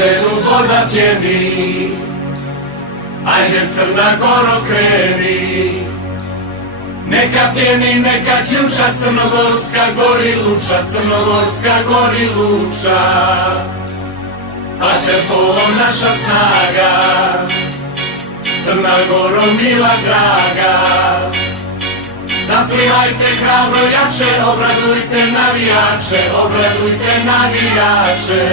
jezeru voda pjeni, ajde Crna Goro kreni. Neka pjeni, neka ključa, Crnogorska gori luča, Crnogorska gori luča. Vaterpolo naša snaga, Crna Goro mila draga. Zaplivajte hrabro jače, obradujte navijače, obradujte navijače.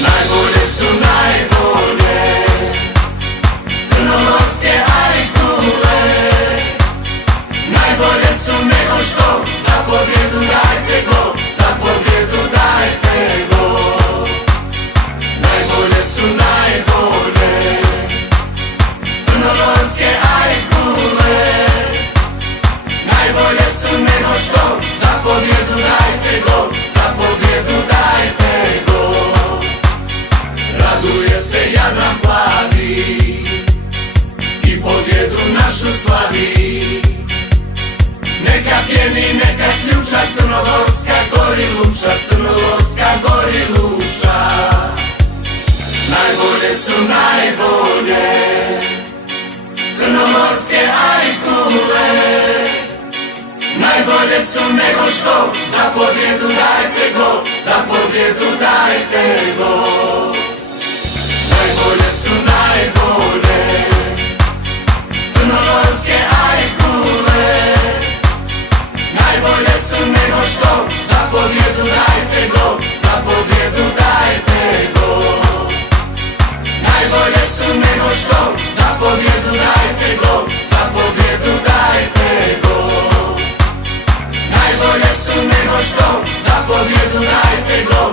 Najbolje su najbolje, crnogorske ajkule. Najbolje su nego što, za pobjedu dajte go, za pobjedu dajte go. Najbolje su najbolje, crnogorske ajkule. Najbolje su nego što, za pobjedu dajte go, za pobjedu dajte go. Raduje se Jadran plavi i pobjedu našu slavi. Neka pjeni, neka ključa, Crnogorska gori luča, Crnogorska gori luča. Najbolje su najbolje, crnogorske ajkule. Najbolje su nego što, za pobjedu dajte go, za pobjedu dajte go. Najbolje su najbolje, crnogorske ajkule. Najbolje su nego što, za pobjedu dajte go, za pobjedu dajte go. Najbolje su nego što, za pobjedu dajte go, za pobjedu dajte go. Najbolje su nego što, za pobjedu dajte go.